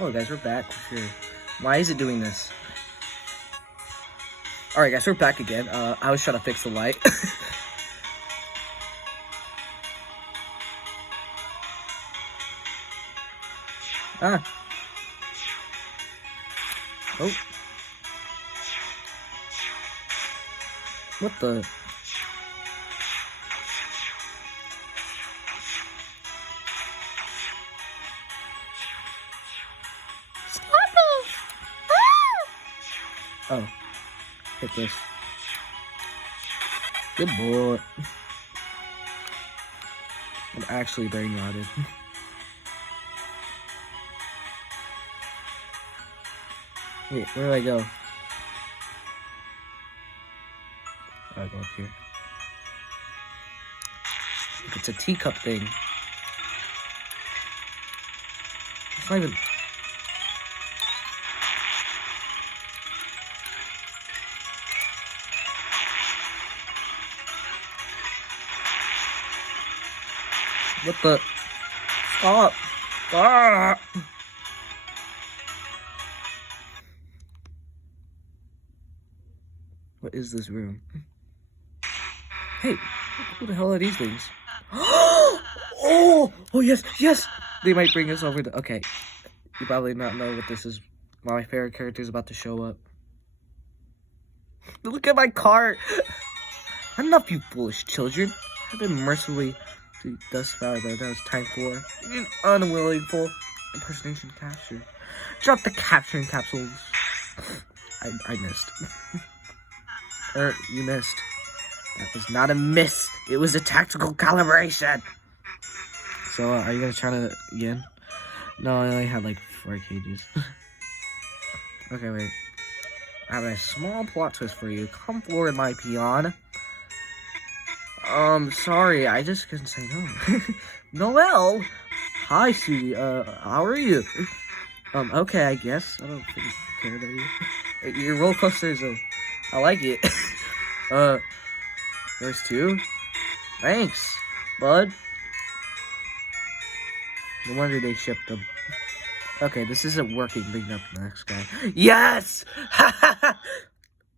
Oh, guys, we're back. Sure. Why is it doing this? Alright, guys, we're back again. I was trying to fix the light. Ah. Oh. What the? Oh. Hit this. Good boy. I'm actually brain rotted. Wait, where do I go? I go up here. It's a teacup thing. It's not even... What the? Stop! Ah! What is this room? Hey, who the hell are these things? Oh yes, yes! They might bring us over to... Okay, you probably not know what this is. My favorite character is about to show up. Look at my cart! Enough, you foolish children. I've been mercifully thus far, but now it's time for an unwillful impersonation capture. Drop the capturing capsules. I missed. You missed. That was not a miss. It was a tactical calibration. So, are you gonna try to again? No, I only had like 4 cages. Okay, wait. I have a small plot twist for you. Come forward, my peon. Sorry, I just couldn't say no. Noelle! Hi, sweetie. How are you? Okay, I guess. I don't think I care about you. Your roller coaster is I like it. There's 2. Thanks, bud. No wonder they shipped them. Okay, this isn't working. Bring up the next guy. Yes!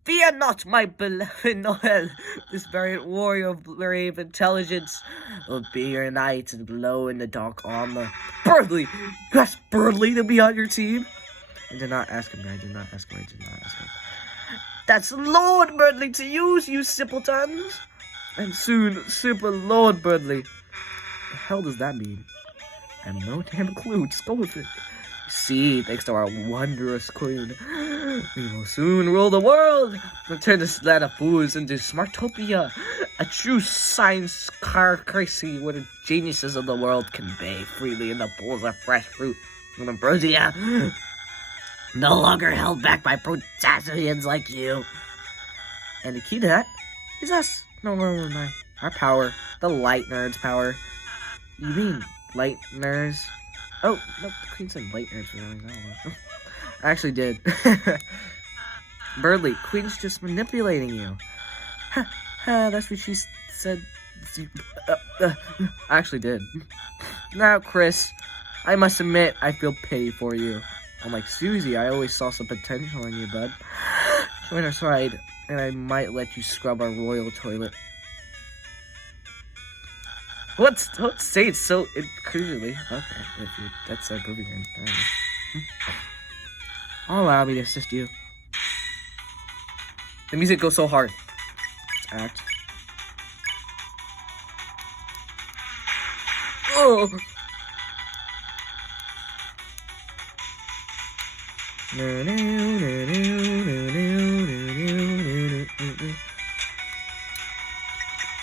Fear not, my beloved Noelle. This variant warrior of brave intelligence will be your knight and glow in the dark armor. Burdley! You asked Burdley to be on your team? I did not ask him. I did not ask him. That's Lord Burdley to use, you simpletons! And soon, Super Lord Burdley. What the hell does that mean? I have no damn clue. Just go with it. See, thanks to our wondrous queen, we will soon rule the world and turn this land of fools into Smartopia, a true science car crazy where the geniuses of the world can bathe freely in the pools of fresh fruit and ambrosia, no longer held back by Protassians like you. And the key to that is us. No, our power, the light nerds' power. You mean light nerds? Oh, no, the queen said light nerds for no reason. I actually did. Burdley, queen's just manipulating you. That's what she said. I actually did. Now, Chris, I must admit, I feel pity for you. I'm like, Susie, I always saw some potential in you, bud. Join our side, and I might let you scrub our royal toilet. Don't say it so incredibly. Okay, that's a movie game. I'll allow me to assist you. The music goes so hard. Act. Oh!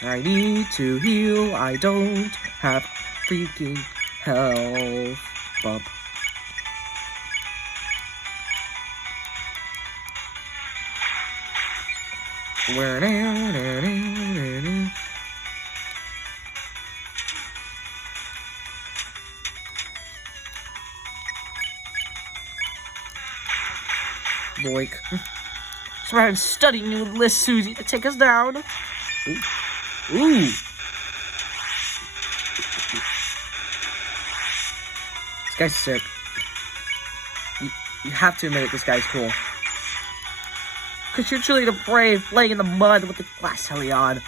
I need to heal, I don't have freaking health. Bump. Boink. So I'm studying new list, Susie, to take us down. Ooh. Ooh. This guy's sick. You have to admit it, this guy's cool. Because you're truly the brave, laying in the mud with the glass heli on.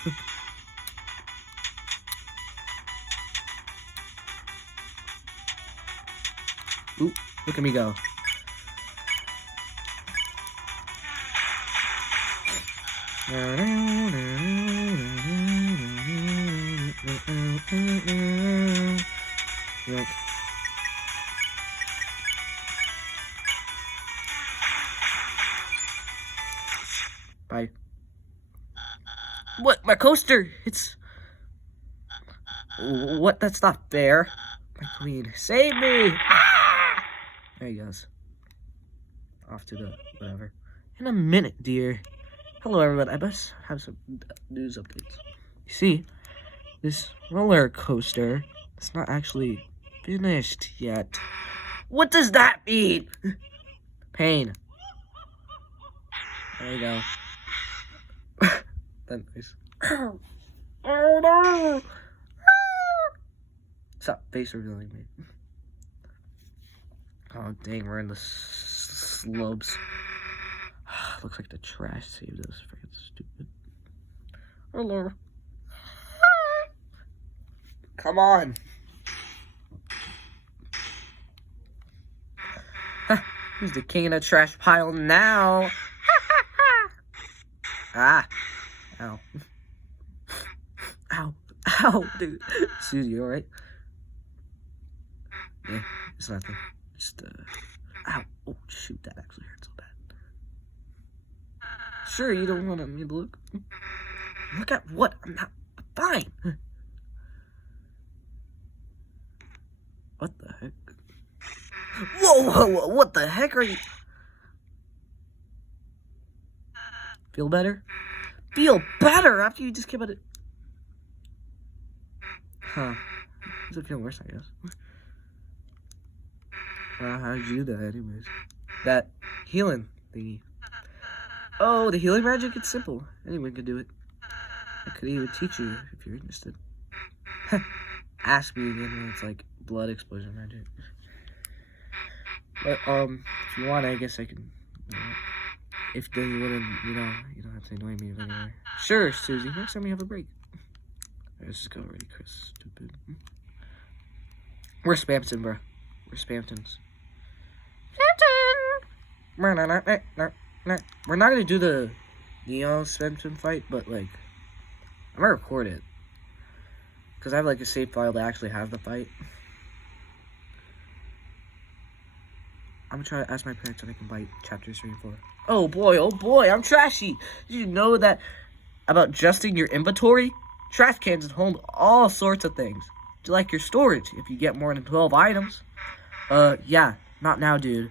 Ooh, look at me go. Yep. Bye. What? My coaster! It's... What? That's not fair. My queen. Save me! Ah! There he goes. Off to the whatever. In a minute, dear. Hello, everyone. I must have some news updates. You see, this roller coaster is not actually finished yet. What does that mean? Pain. There you go. That's nice. Oh no! Stop face revealing me. Oh dang, we're in the slopes. Looks like the trash saved us. Freaking stupid. Hello. Come on. Who's the king of the trash pile now? Ah. Ow. Ow. Ow, dude. Susie, you alright? Yeah, it's nothing. Just, ow. Oh, shoot, that actually hurt so bad. Sure, you don't want me to look? Look at what? I'm not fine. What the heck? Whoa, what the heck are you? Feel better? Feel better after you just came out of... Huh. Does it feel worse, I guess? How'd you do that anyways? That healing thingy. Oh, the healing magic? It's simple. Anyone can do it. I could even teach you if you're interested. Ask me again when it's like blood explosion magic. But, if you want, I guess I can... if then you wouldn't, you don't have to annoy me anyway. Sure, Susie. Next time you have a break. Let's just go already, Chris. Stupid. We're Spampton, bro. We're Spamptons. Spampton! We're not gonna do the Neo Spampton fight, but, like, I'm gonna record it. Because I have, like, a save file that actually has the fight. I'm gonna try to ask my parents if I can buy chapters 3 and 4. Oh boy, I'm trashy. Did you know that about adjusting your inventory? Trash cans hold all sorts of things. Do you like your storage if you get more than 12 items? Yeah, not now, dude.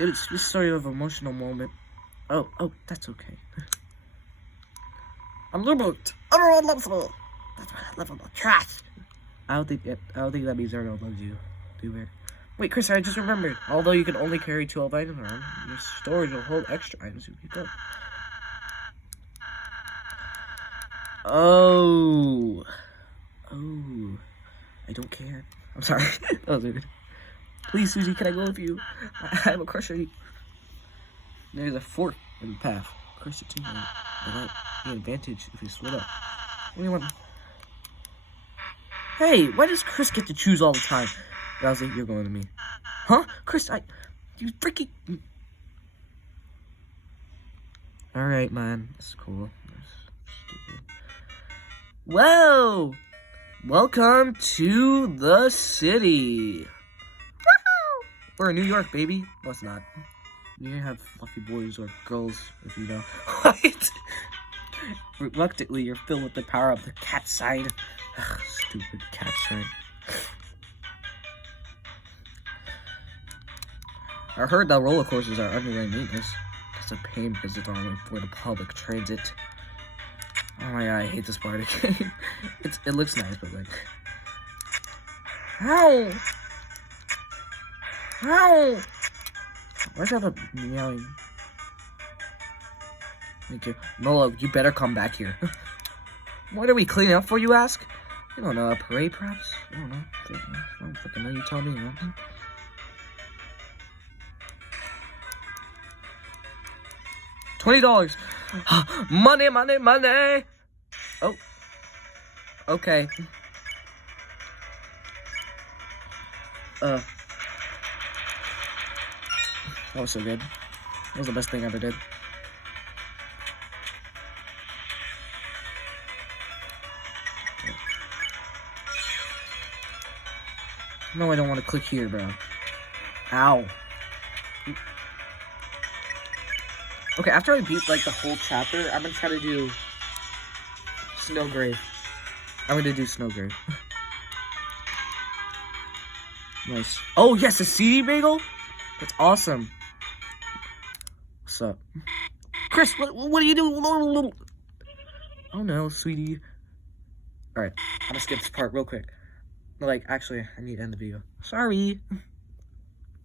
It's just sort of an emotional moment. Oh, that's okay. I'm loved. Everyone loves me. That's why I live in the trash. I don't think that means everyone loves you. Do it. Wait, Chris, I just remembered. Although you can only carry 12 items around, your storage will hold extra items if you go. Oh. I don't care. I'm sorry. That was weird. Please, Susie, can I go with you? I have a crush on you. There's a fork in the path. Crush the team. There might be an advantage if you split up. What do you want? Hey, why does Chris get to choose all the time? Rousey, you're going to me. Huh? Chris, you freaking... Alright, man. That's cool. Whoa! Welcome to the city. Woohoo! We're in New York, baby. No, it's not. You can have fluffy boys or girls, if you know. What? Reluctantly, you're filled with the power of the cat sign. Ugh, stupid cat sign. I heard that roller coasters are under maintenance. That's a pain because it's only for the public transit. Oh my god, I hate this part of the game. It looks nice, but like... Ow! Ow! Where's all the meowing? Thank you. Nola, you better come back here. What are we cleaning up for, you ask? You don't know, a parade perhaps? I don't know. I don't fucking know, you tell me, man. $20. Money, money, money. Oh. Okay. That was so good. That was the best thing I ever did. No, I don't want to click here, bro. Ow. Okay, after I beat, like, the whole chapter, I'm gonna try to do Snowgrave. I'm gonna do Snowgrave. Nice. Oh, yes, a CD bagel? That's awesome. What's up? Chris, what are you doing? Oh, no, sweetie. Alright, I'm gonna skip this part real quick. Like, actually, I need to end the video. Sorry.